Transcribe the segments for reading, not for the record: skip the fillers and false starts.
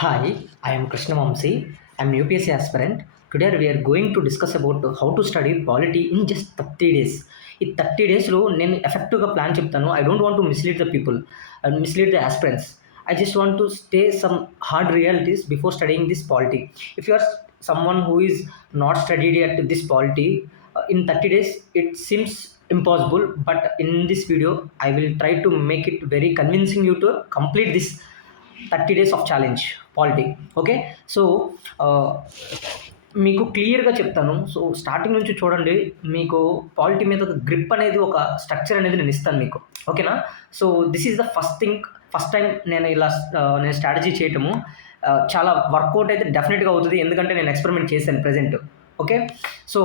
Hi, I am Krishna Vamsi. I am UPSC aspirant. Today we are going to discuss about how to study polity in just 30 days. ఈ 30 డేస్లో నేను ఎఫెక్టివ్గా plan చెప్తాను. I don't want to mislead the people and mislead the aspirants. I just want to stay some hard realities before studying this polity. If you are someone who is not studied at this polity in 30 days, it seems impossible, but in this video I will try to make it very convincing you to complete this 30 days of challenge polity. Okay, so మీకు క్లియర్గా చెప్తాను. So starting నుంచి చూడండి, మీకు polity మీద ఒక grip అనేది, ఒక స్ట్రక్చర్ అనేది నేను ఇస్తాను మీకు. ఓకేనా? So this is the first time నేను ఇలా నేను స్ట్రాటజీ చేయటము. చాలా వర్కౌట్ అయితే డెఫినెట్గా అవుతుంది, ఎందుకంటే నేను ఎక్స్పెరిమెంట్ చేశాను ప్రజెంట్. ఓకే, సో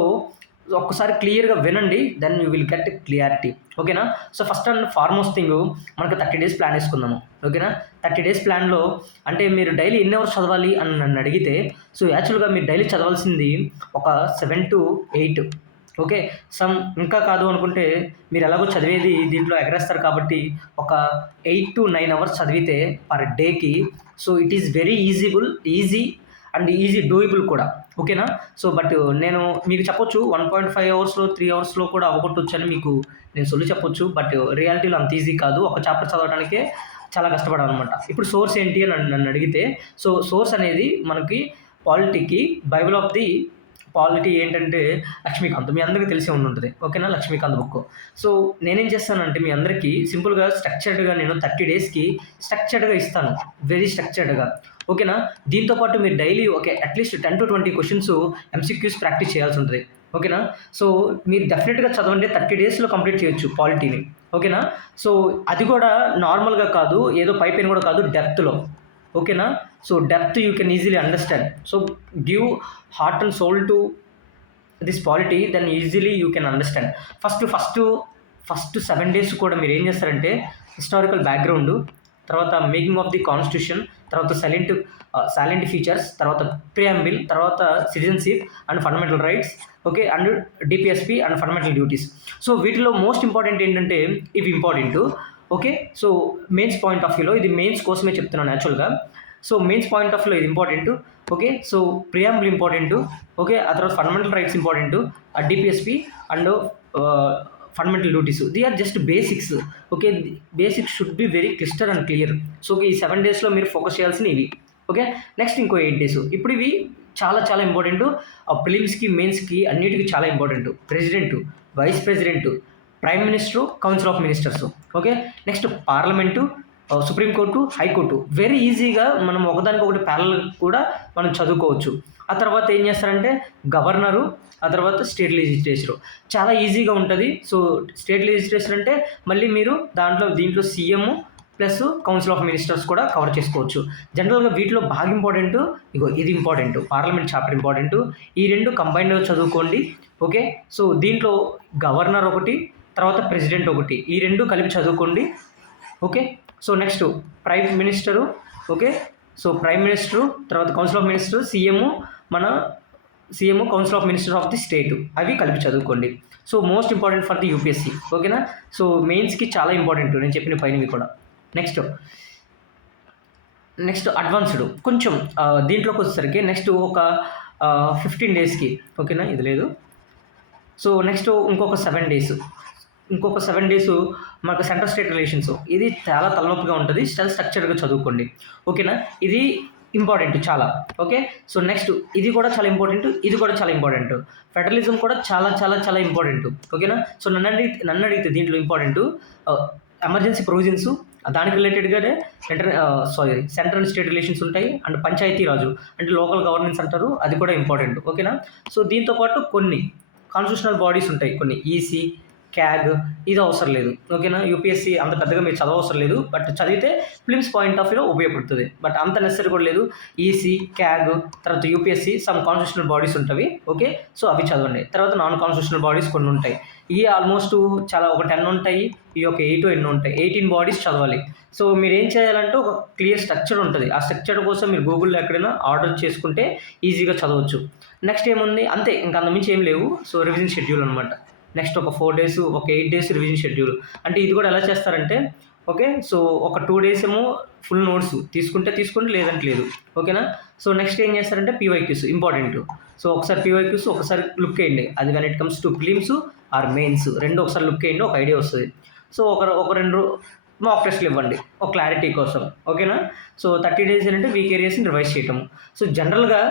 ఒక్కసారి క్లియర్గా వినండి, then you will get clarity. ఓకేనా? So first and foremost thing, మనకు 30 డేస్ ప్లాన్ వేసుకుందాము. ఓకేనా? 30 డేస్ ప్లాన్లో అంటే మీరు డైలీ ఎన్ని అవర్స్ చదవాలి అని నన్ను అడిగితే, సో యాక్చువల్గా మీరు డైలీ చదవాల్సింది ఒక 7 to 8. ఓకే, ఇంకా కాదు అనుకుంటే మీరు ఎలాగో చదివేది దీంట్లో ఎగరేస్తారు కాబట్టి ఒక 8 to 9 అవర్స్ చదివితే పర్ డేకి. So it is very easy and easy doable కూడా. ఓకేనా? సో బట్ నేను మీకు చెప్పొచ్చు 1.5 అవర్స్లో 3 అవర్స్లో కూడా అవ్వగొట్టొచ్చని మీకు నేను చెప్పొచ్చు. బట్ రియాలిటీలో అంత ఈజీ కాదు. ఒక చాప్టర్ చదవడానికే చాలా కష్టపడాలన్నమాట. ఇప్పుడు సోర్స్ ఏంటి అని నన్ను అడిగితే, సో సోర్స్ అనేది మనకి పాలిటీకి బైబిల్ ఆఫ్ ది పాలిటీ ఏంటంటే లక్ష్మీకాంత్. మీ అందరికీ తెలిసి ఉంటుంది. ఓకేనా? లక్ష్మీకాంత్ బుక్. సో నేనేం చేస్తానంటే మీ అందరికీ సింపుల్గా స్ట్రక్చర్డ్గా నేను 30 డేస్కి స్ట్రక్చర్డ్గా ఇస్తాను, వెరీ స్ట్రక్చర్డ్గా. ఓకేనా? దీంతోపాటు మీరు daily at least 10 to 20 questions MCQs practice చేయాల్సి ఉంటుంది. ఓకేనా? సో మీరు డెఫినెట్గా చదవండి, 30 డేస్లో కంప్లీట్ చేయొచ్చు పాలిటీని. ఓకేనా? సో అది కూడా నార్మల్గా కాదు, ఏదో పైపైన కూడా కాదు, డెప్త్లో. ఓకేనా? So depth you can easily understand. So give heart and soul to this polity, then easily you can understand. First 7 days కూడా మీరు ఏం చేస్తారంటే హిస్టారికల్ బ్యాక్గ్రౌండ్, తర్వాత మేకింగ్ ఆఫ్ ది కాన్స్టిట్యూషన్, తర్వాత సైలెంట్ ఫీచర్స్, తర్వాత ప్రియాంబిల్, తర్వాత citizenship and fundamental rights. Okay, and DPSP and fundamental duties. So వీటిలో most important ఏంటంటే ఇవి important. Okay, so mains point of వ్యూలో ఇది మెయిన్స్ కోసమే చెప్తున్నాను యాక్చువల్గా. సో మెయిన్స్ పాయింట్ ఆఫ్ వ్యూలో ఇది important. Okay, so preamble important. Okay, ఆ తర్వాత fundamental rights important, DPSP and fundamental duties. They are just basics. Okay, basics should be very crystal and clear. So ఈ 7 డేస్లో మీరు ఫోకస్ చేయాల్సిన ఇవి. Okay, next ఇంకో 8 డేస్. ఇప్పుడు ఇవి చాలా ఇంపార్టెంట్. ప్రిలిమ్స్కి, మెయిన్స్కి అన్నిటికీ చాలా important. President, vice president, prime minister, council of ministers. Okay, next parliament, supreme court, high court. Very ఈజీగా మనం ఒకదానికి ఒకటి ప్యారల్ కూడా మనం చదువుకోవచ్చు. ఆ తర్వాత ఏం చేస్తారంటే గవర్నరు, ఆ తర్వాత స్టేట్ లెజిస్లేచరు. చాలా ఈజీగా ఉంటుంది. సో స్టేట్ లెజిస్లేచర్ అంటే మళ్ళీ మీరు దీంట్లో CM plus council of ministers కూడా కవర్ చేసుకోవచ్చు. జనరల్గా వీటిలో బాగా ఇంపార్టెంట్ ఇది ఇంపార్టెంట్, పార్లమెంట్ చాప్టర్ ఇంపార్టెంట్. ఈ 2 కంబైన్డ్గా చదువుకోండి. ఓకే, సో దీంట్లో గవర్నర్ ఒకటి, తర్వాత ప్రెసిడెంట్ ఒకటి, ఈ 2 కలిపి చదువుకోండి. Okay, so next prime minister. Okay, so prime minister, తర్వాత council of minister, CM council of minister of the state, అవి కలిపి చదువుకోండి. So most important for the UPSC. ఓకేనా? సో మెయిన్స్కి చాలా ఇంపార్టెంట్ నేను చెప్పిన పైనవి కూడా. నెక్స్ట్ అడ్వాన్స్డ్ కొంచెం దీంట్లోకి వచ్చేసరికి నెక్స్ట్ ఒక 15 డేస్కి. ఓకేనా? ఇది లేదు. సో నెక్స్ట్ ఇంకొక 7 డేస్ మనకు సెంట్రల్ స్టేట్ రిలేషన్స్. ఇది చాలా తలనొప్పిగా ఉంటుంది, స్ట్రక్చర్డ్గా చదువుకోండి. ఓకేనా? ఇది ఇంపార్టెంట్ చాలా. ఓకే, సో నెక్స్ట్ ఇది కూడా చాలా ఇంపార్టెంట్, ఇది కూడా చాలా ఇంపార్టెంట్. ఫెడరలిజం కూడా చాలా ఇంపార్టెంట్. ఓకేనా? సో నన్ను అడిగితే దీంట్లో ఇంపార్టెంట్ ఎమర్జెన్సీ ప్రొవిజన్స్, దానికి రిలేటెడ్గానే సెంట్రల్ స్టేట్ రిలేషన్స్ ఉంటాయి. అండ్ పంచాయతీ రాజు అంటే లోకల్ గవర్నెన్స్ అంటారు, అది కూడా ఇంపార్టెంట్. ఓకేనా? సో దీంతోపాటు కొన్ని కాన్స్టిట్యూషనల్ బాడీస్ ఉంటాయి, కొన్ని ఈసీ, క్యాగ్, ఇది అవసరం లేదు. ఓకేనా? యూపీఎస్సీ అంత పెద్దగా మీరు చదవవసరం లేదు, బట్ చదివితే ఫిలిమ్స్ పాయింట్ ఆఫ్ వ్యూలో ఉపయోగపడుతుంది. బట్ అంత నెసరీ కూడా లేదు. ఈసీ, క్యాగ్, తర్వాత యూపీఎస్సీ సమ్ కాన్స్టిట్యూషనల్ బాడీస్ ఉంటాయి. ఓకే, సో అవి చదవండి. తర్వాత నాన్ కాన్స్టిట్యూషనల్ బాడీస్ కొన్ని ఉంటాయి. ఇవి ఆల్మోస్ట్ ఒక 10 ఉంటాయి, ఇవి ఒక 8 ఎన్నో ఉంటాయి. 18 బాడీస్ చదవాలి. సో మీరు ఏం చేయాలంటే ఒక క్లియర్ స్ట్రక్చర్ ఉంటుంది. ఆ స్ట్రక్చర్ కోసం మీరు గూగుల్లో ఎక్కడైనా ఆర్డర్ చేసుకుంటే ఈజీగా చదవచ్చు. నెక్స్ట్ ఏముంది, అంతే, ఇంకా అంతమించి ఏం లేవు. సో రివిజన్ షెడ్యూల్ అనమాట. నెక్స్ట్ ఒక 4 డేస్, ఒక 8 డేస్ రివిజన్ షెడ్యూల్. అంటే ఇది కూడా ఎలా చేస్తారంటే ఓకే. సో, ఒక 2 డేస్ ఏమో ఫుల్ నోట్స్ తీసుకుంటే తీసుకోండి, లేదంటే లేదు. ఓకేనా? సో, నెక్స్ట్ ఏం చేస్తారంటే పీవైక్యూస్ ఇంపార్టెంట్. సో, ఒకసారి పీవైక్యూస్ ఒకసారి లుక్ ఎయండి. అది when it comes to prelims or mains 2 ఒకసారి లుక్ ఎయండి. ఒక ఐడియా వస్తది. సో, ఒక 2 మాక్ టెస్ట్‌లు ఇవ్వండి. ఒక క్లారిటీ కోసం. ఓకేనా? సో, 30 డేస్ ఏంటంటే వీక్ ఏరియాస్‌ని రివైజ్ చేయటం. సో, జనరల్‌గా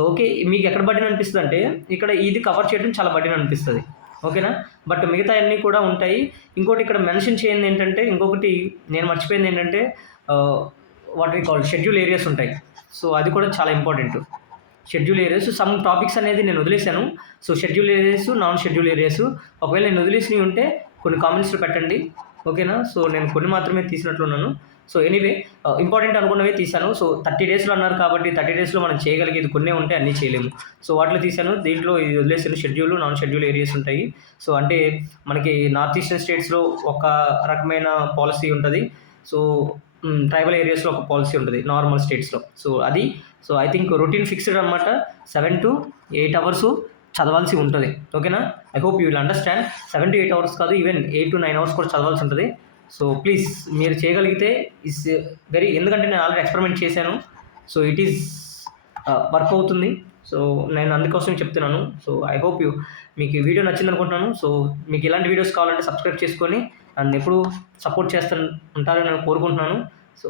ఓకే. మీకు ఎక్కడ బర్డెన్ అనిపిస్తదంటే ఇక్కడ ఇది కవర్ చేయడం చాలా బర్డెన్ అనిపిస్తది. ఓకేనా? బట్ మిగతాయన్నీ కూడా ఉంటాయి. ఇంకోటి ఇక్కడ మెన్షన్ చేయందేంటంటే, ఇంకొకటి నేను మర్చిపోయిందేంటంటే ah, what we call schedule areas ఉంటాయి. సో, అది కూడా చాలా important. Schedule areas some topics అనేది నేను వదిలేసాను. So, schedule areas, non schedule areas ఒకవేళ నేను వదిలేసినవి ఉంటే కొన్ని కామెంట్స్‌లో పెట్టండి. ఓకేనా? సో, నేను కొన్ని మాత్రమే తీసినట్లున్నాను. సో, ఎనీవే ఇంపార్టెంట్ అనుకున్నవే తీశాను. సో, 30 డేస్‌లో అన్నారు కాబట్టి 30 డేస్‌లో మనం చేయగలిగేది కొన్నే ఉంటాయి, అన్నీ చేయలేము. సో, వాటిలో తీశాను. దీంట్లో ఇది వదిలేసాను. షెడ్యూల్, నాన్ షెడ్యూల్ ఏరియాస్ ఉంటాయి. సో, అంటే మనకి నార్త్ ఈస్టర్న్ స్టేట్స్‌లో ఒక రకమైన పాలిసీ ఉంటది. సో, ట్రైబల్ ఏరియాస్‌లో ఒక పాలిసీ ఉంటది. నార్మల్ స్టేట్స్‌లో. సో, అది. So, I think routine fixed అనమాట. 7-8 అవర్స్ చదవాల్సి ఉంటది. ఓకేనా? I hope you will understand. 7-8 hours కాదు, ఈవెన్ 8-9 అవర్స్ కూడా చదవాల్సి ఉంటది. సో, ప్లీజ్ మీరు చేయగలిగితే ఇస్ వెరీ, ఎందుకంటే నేను ఆల్రెడీ ఎక్స్‌పెరిమెంట్ చేశాను. సో, ఇట్ ఈస్ వర్క్ అవుతుంది. సో, నేను అందుకోసమే చెప్తున్నాను. సో, ఐ హోప్ మీకు ఈ వీడియో నచ్చిందనుకుంటున్నాను. సో, మీకు ఇలాంటి వీడియోస్ కావాలంటే సబ్స్క్రైబ్ చేసుకొని నన్ను ఎప్పుడూ సపోర్ట్ ఉంటారని నేను కోరుకుంటున్నాను. సో,